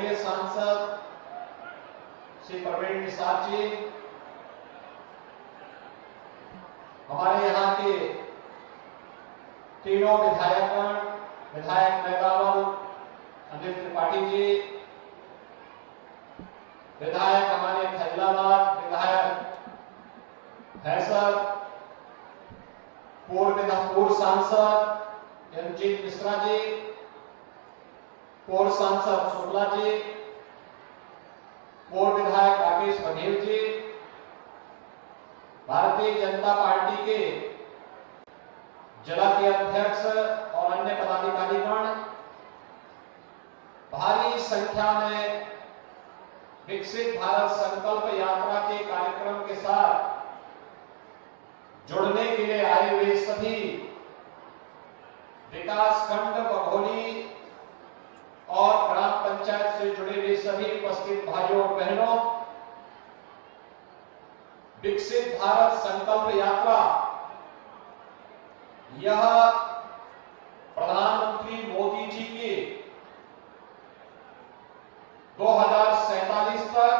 निर्दलीय सांसद श्री प्रवीण निषाद जी, हमारे यहाँ के तीनों विधायकगण, विधायक मेघावल अनिल त्रिपाठी जी, विधायक हमारे खैलाबाद विधायक हैसर, पूर्व सांसद रंजीत मिश्रा जी, पूर्व सांसद शुक्ला जी, पूर्व विधायक राकेश बघेल जी, भारतीय जनता पार्टी के जिला के अध्यक्ष और अन्य पदाधिकारीगण, भारी संख्या में विकसित भारत संकल्प यात्रा के कार्यक्रम के साथ जुड़ने के लिए आए हुए सभी विकास खंड, बघोली और ग्राम पंचायत से जुड़े हुए सभी उपस्थित भाइयों और बहनों, विकसित भारत संकल्प यात्रा यह प्रधानमंत्री मोदी जी के 2047 तक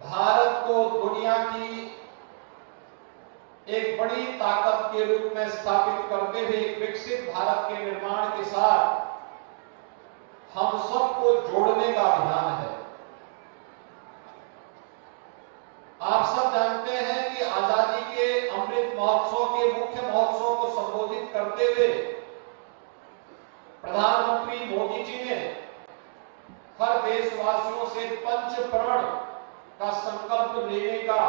भारत को दुनिया की एक बड़ी ताकत के रूप में स्थापित करते हुए एक विकसित भारत के निर्माण के साथ हम सबको जोड़ने का अभियान है। आप सब जानते हैं कि आजादी के अमृत महोत्सव के मुख्य महोत्सव को संबोधित करते हुए प्रधानमंत्री मोदी जी ने हर देशवासियों से पंच प्रण का संकल्प लेने का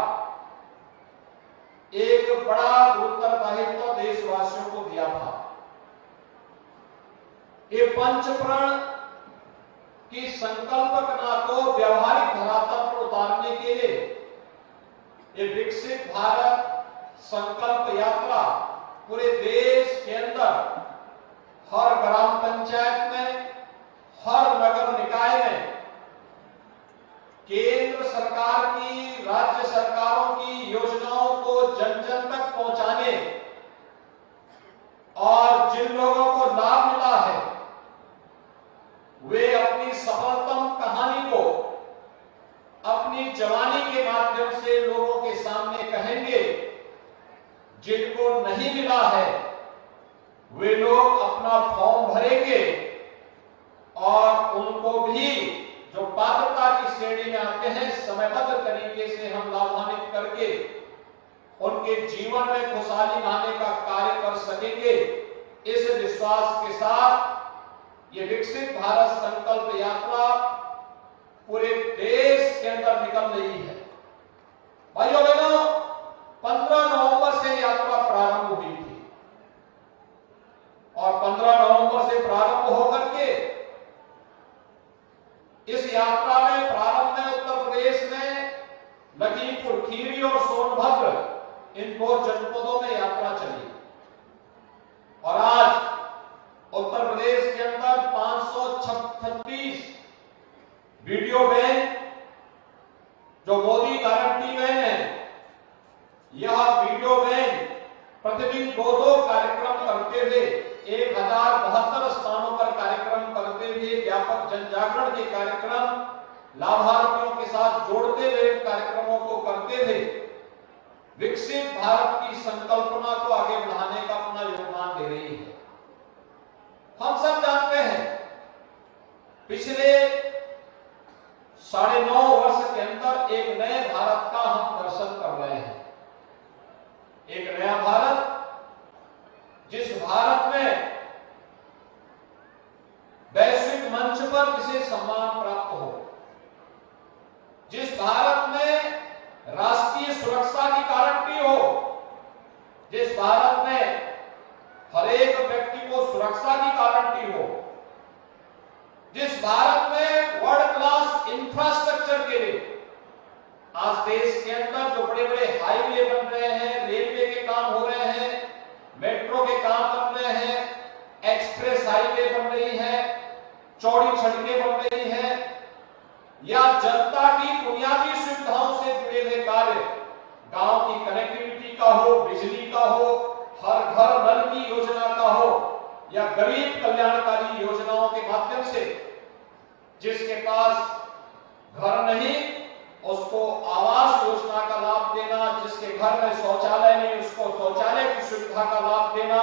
एक बड़ा उत्तरदायित्व देशवासियों को दिया था। ये पंच प्रण की संकल्पना को व्यवहारिक धरातल पर उतारने के लिए ये विकसित भारत संकल्प यात्रा पूरे देश के अंदर हर ग्राम पंचायत में, हर नगर निकाय में केंद्र सरकार की, राज्य सरकारों की योजनाओं को जन जन तक पहुंचाने और जिन लोगों को लाभ मिला है वे अपनी सफलतम कहानी को अपनी जवानी के माध्यम से लोगों के सामने कहेंगे। जिनको नहीं मिला है वे लोग अपना फॉर्म भरेंगे और उनको भी जो पात्रता की श्रेणी में आते हैं समयबद्ध तरीके से हम लाभान्वित करके उनके जीवन में खुशहाली लाने का कार्य कर सकेंगे। इस विश्वास के साथ ये विकसित भारत संकल्प यात्रा पूरे देश के अंदर निकल रही है। भाइयों बहनों, 15 नवंबर से यात्रा प्रारंभ हुई थी और 15 नवंबर से प्रारंभ होकर के इस यात्रा में प्रारंभ में उत्तर प्रदेश में लखीमपुर खीरी और सोनभद्र इन 2 जनपदों में यात्रा चली और आज उत्तर प्रदेश के अंदर 536 वीडियो वैन जो मोदी गारंटी वैन है, यह वीडियो वैन प्रतिदिन 2-2 कार्यक्रम करते हुए 1072 स्थानों पर कार्यक्रम करते हुए व्यापक जन जागरण के कार्यक्रम लाभार्थियों के साथ जोड़ते हुए कार्यक्रमों को करते हुए विकसित भारत की संकल्पना को आगे बढ़ाने का अपना योगदान दे रही है। हम सब जानते हैं पिछले 9.5 वर्ष के अंदर एक नए भारत का हम दर्शन कर रहे हैं। एक नया भारत, जिस भारत में वैश्विक मंच पर जिसे सम्मान प्राप्त हो, जिस भारत में राष्ट्रीय सुरक्षा की गारंटी हो, जिस भारत में हर एक व्यक्ति को सुरक्षा की गारंटी हो, जिस भारत में वर्ल्ड क्लास इंफ्रास्ट्रक्चर के लिए आज देश के अंदर जो बड़े बड़े हाईवे बन रहे हैं, रेलवे के काम हो रहे हैं, मेट्रो के काम बन रहे हैं, एक्सप्रेस हाईवे बन रही है, चौड़ी सड़कें बन रही हैं, या जनता की बुनियादी सुविधाओं से जुड़े हुए कार्य, गांव की कनेक्टिविटी का हो, बिजली का हो, हर घर नल की योजना का हो, या गरीब कल्याणकारी योजनाओं के माध्यम से जिसके पास घर नहीं उसको आवास योजना का लाभ देना, जिसके घर में शौचालय नहीं उसको शौचालय की सुविधा का लाभ देना,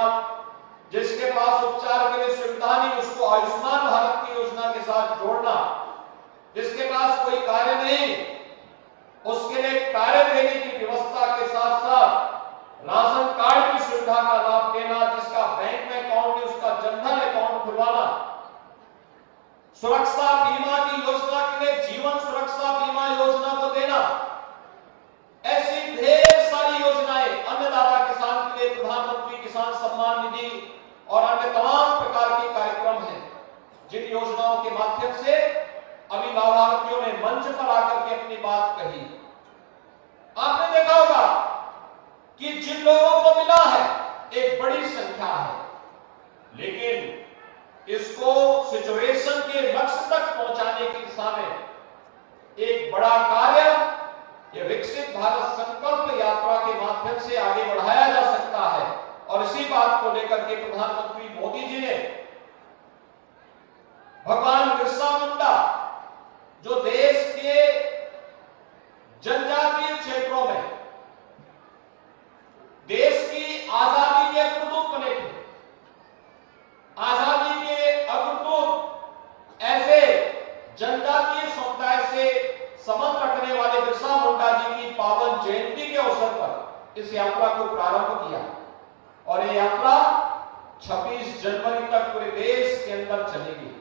जिसके पास उपचार के लिए सुविधा नहीं उसको आयुष्मान भारत की योजना के साथ जोड़ना, जिसके पास कोई कार्य नहीं उसके लिए कार्य देने की व्यवस्था के साथ साथ राशन कार्ड की सुविधा का लाभ देना, जिसका बैंक में अकाउंट नहीं उसका जनधन अकाउंट खुलवाना, सुरक्षा बीमा की योजना के लिए जीवन सुरक्षा बीमा योजना को देना। ऐसी ढेर सारी योजनाएं, अन्नदाता किसान के लिए प्रधानमंत्री किसान सम्मान निधि और अन्य तमाम प्रकार के कार्यक्रम हैं, जिन योजनाओं के माध्यम से अभी लाभार्थियों ने मंच पर आकर के अपनी बात कही। आपने देखा होगा कि जिन लोगों को मिला है एक बड़ी संख्या है, लेकिन इसको सिचुएशन के लक्ष्य तक पहुंचाने की दिशा में एक बड़ा कार्य यह विकसित भारत संकल्प यात्रा के माध्यम से आगे बढ़ाया जा सकता है। और इसी बात को लेकर के प्रधानमंत्री मोदी जी ने भगवान बिरसा मुंडा जो देश के जनजातीय क्षेत्रों में देश की आजादी के अग्रदूत बने थे, आजादी के अग्रदूत ऐसे जनजातीय समुदाय से संबंध रखने वाले बिरसा मुंडा जी की पावन जयंती के अवसर पर इस यात्रा को प्रारंभ किया और यह यात्रा 26 जनवरी तक पूरे देश के अंदर चलेगी।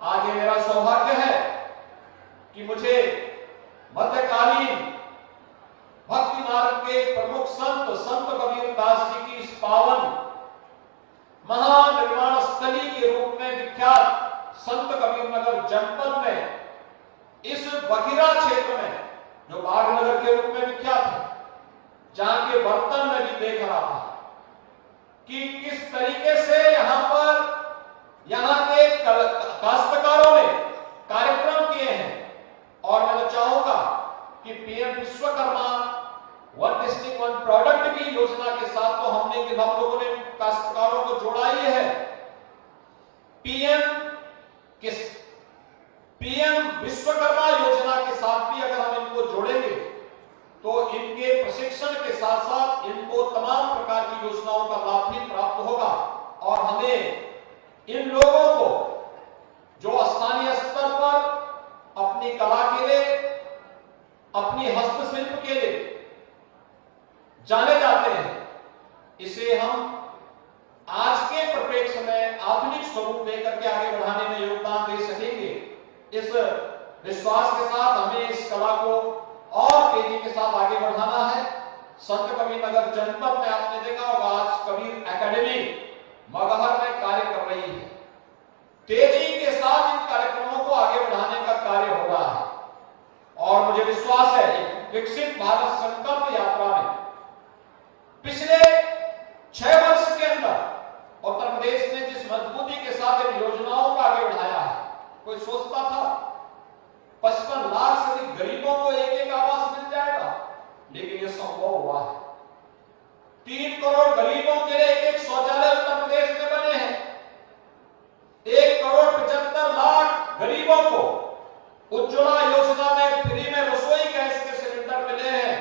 आज ये मेरा सौभाग्य है कि मुझे मध्यकालीन भक्ति मार्ग के प्रमुख संत कबीर दास जी की इस पावन महानिर्वाण स्थली के रूप में विख्यात संत कबीर नगर जनपद में इस बखिरा क्षेत्र में जो बागनगर के रूप में विख्यात है, जहां के बर्तन में भी देख रहा था कि किस तरीके से यहाँ के काश्तकारों ने कार्यक्रम किए हैं। और मैं तो चाहूंगा कि PM Vishwakarma one district one product की योजना के साथ तो हम लोगों ने काश्तकारों को जोड़ा ही है। पीएम विश्वकर्मा योजना के साथ भी अगर हम इनको जोड़ेंगे तो इनके प्रशिक्षण के साथ साथ इनको तमाम प्रकार की योजनाओं का लाभ भी प्राप्त होगा और हमें इन लोगों को जो स्थानीय स्तर पर अपनी कला के लिए, अपनी हस्तशिल्प के लिए जाने जाते हैं, इसे हम आज के परिप्रेक्ष्य में आधुनिक स्वरूप देकर के आगे बढ़ाने में योगदान दे सकेंगे। इस विश्वास के साथ हमें इस कला को और तेजी के साथ आगे बढ़ाना है। संत कबीर नगर जनपद में आपने देखा होगा आज कबीर एकेडमी मगहर में कार्य कर रही है। तेजी के साथ इन कार्यक्रमों को आगे बढ़ाने का कार्य हो रहा है और मुझे विश्वास है विकसित भारत संकल्प यात्रा में पिछले 6 वर्ष के अंदर उत्तर प्रदेश ने जिस मजबूती के साथ इन योजनाओं को आगे बढ़ाया है, कोई सोचता था 55 लाख से अधिक गरीबों को एक आवास मिल जाएगा, लेकिन यह संभव हुआ है। 3 करोड़ गरीबों के लिए एक शौचालय उत्तर प्रदेश में बने हैं। 1,75,00,000 गरीबों को उज्ज्वला योजना में फ्री में रसोई गैस के सिलेंडर मिले हैं,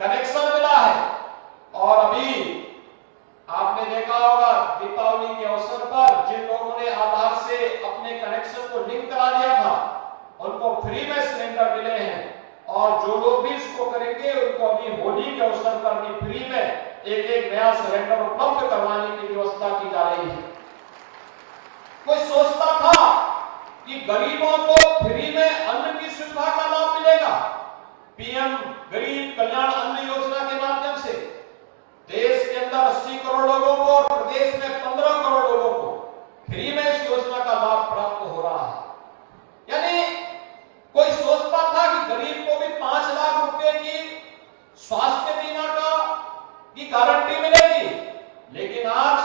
कनेक्शन मिला है। और अभी आपने देखा होगा दीपावली के अवसर पर जिन लोगों ने आधार से अपने कनेक्शन को लिंक करा दिया था उनको फ्री में सिलेंडर मिले हैं और जो लोग भी इसको करेंगे उनको अभी होली के अवसर पर भी फ्री में एक नया सिलेंडर उपलब्ध करवाने की व्यवस्था की जा रही है। कोई सोचता था कि गरीबों को फ्री में अन्न की सुविधा का लाभ मिलेगा? पीएम गरीब कल्याण अन्न योजना के माध्यम से देश के अंदर 80 करोड़ लोगों को और प्रदेश में 15 करोड़ लोगों को फ्री में इस योजना का लाभ प्राप्त हो रहा है। यानी कोई सोचता था कि गरीब को भी 5 लाख रुपए की स्वास्थ्य बीमा की गारंटी मिलेगी, लेकिन आज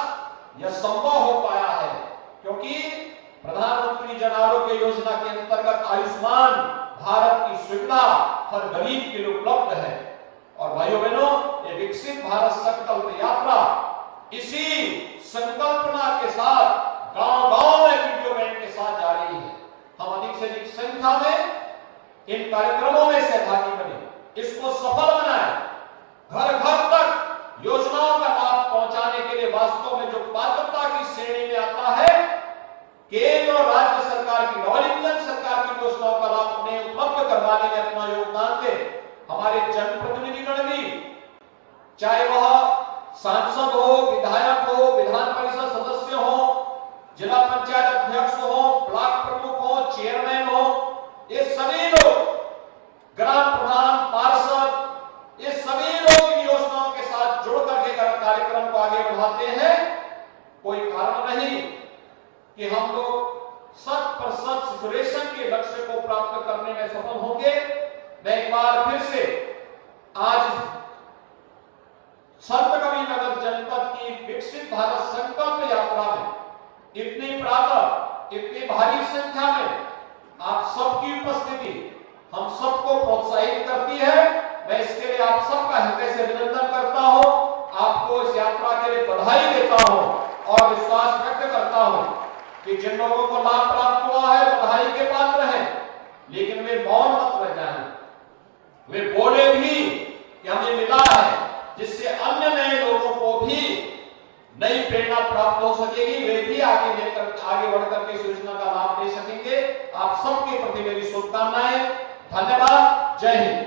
यह संभव हो पाया है क्योंकि प्रधानमंत्री जन आरोग्य योजना के अंतर्गत आयुष्मान भारत की सुविधा हर गरीब के लिए उपलब्ध है। और भाइयों बहनों, ये विकसित भारत संकल्प यात्रा इसी संकल्पना के साथ गांव-गांव में वीडियो बैंड के साथ जा रही है। इन कार्यक्रमों में सहभागी बने, इसको सफल बनाए, घर घर तक योजनाओं का लाभ पहुंचाने के लिए वास्तव में जो पात्रता की श्रेणी में आता है, केंद्र और राज्य सरकार की, डबल इंजन सरकार की योजनाओं का लाभ उन्हें उपलब्ध करवाने में अपना योगदान दे। हमारे जनप्रतिनिधिगण भी, चाहे वह सांसद हो, विधायक हो, विधान परिषद सदस्य हो, जिला पंचायत अध्यक्ष हो, ब्लॉक प्रमुख हो, चेयरमैन हो, ये सभी लोग, ग्राम प्रधान, पार्षद, ये सभी लोग इन योजनाओं के साथ जुड़ करके कार्यक्रम को आगे बढ़ाते हैं। कोई कारण नहीं कि हम लोग 100% सैचुरेशन के लक्ष्य को प्राप्त करने में सफल होंगे। मैं एक बार फिर से आज संत कबीरनगर जनपद की विकसित भारत संकल्प यात्रा में इतनी प्रातः, इतनी भारी संख्या में आप सबकी उपस्थिति हम सबको प्रोत्साहित करती है। मैं इसके लिए आप सबका हृदय से अभिनंदन करता हूं, आपको इस यात्रा के लिए बधाई देता हूं और विश्वास व्यक्त करता हूं कि जिन लोगों को लाभ प्राप्त हुआ है बधाई के पात्र हैं, लेकिन वे मौन मत रह जाएं, वे बोले भी कि हमें मिला है, जिससे अन्य नए लोगों को भी नई प्रेरणा प्राप्त हो सकेगी, वे भी आगे बढ़कर के इस योजना का लाभ ले सकेंगे। आप सबके प्रति मेरी शुभकामनाएं। धन्यवाद। जय हिंद।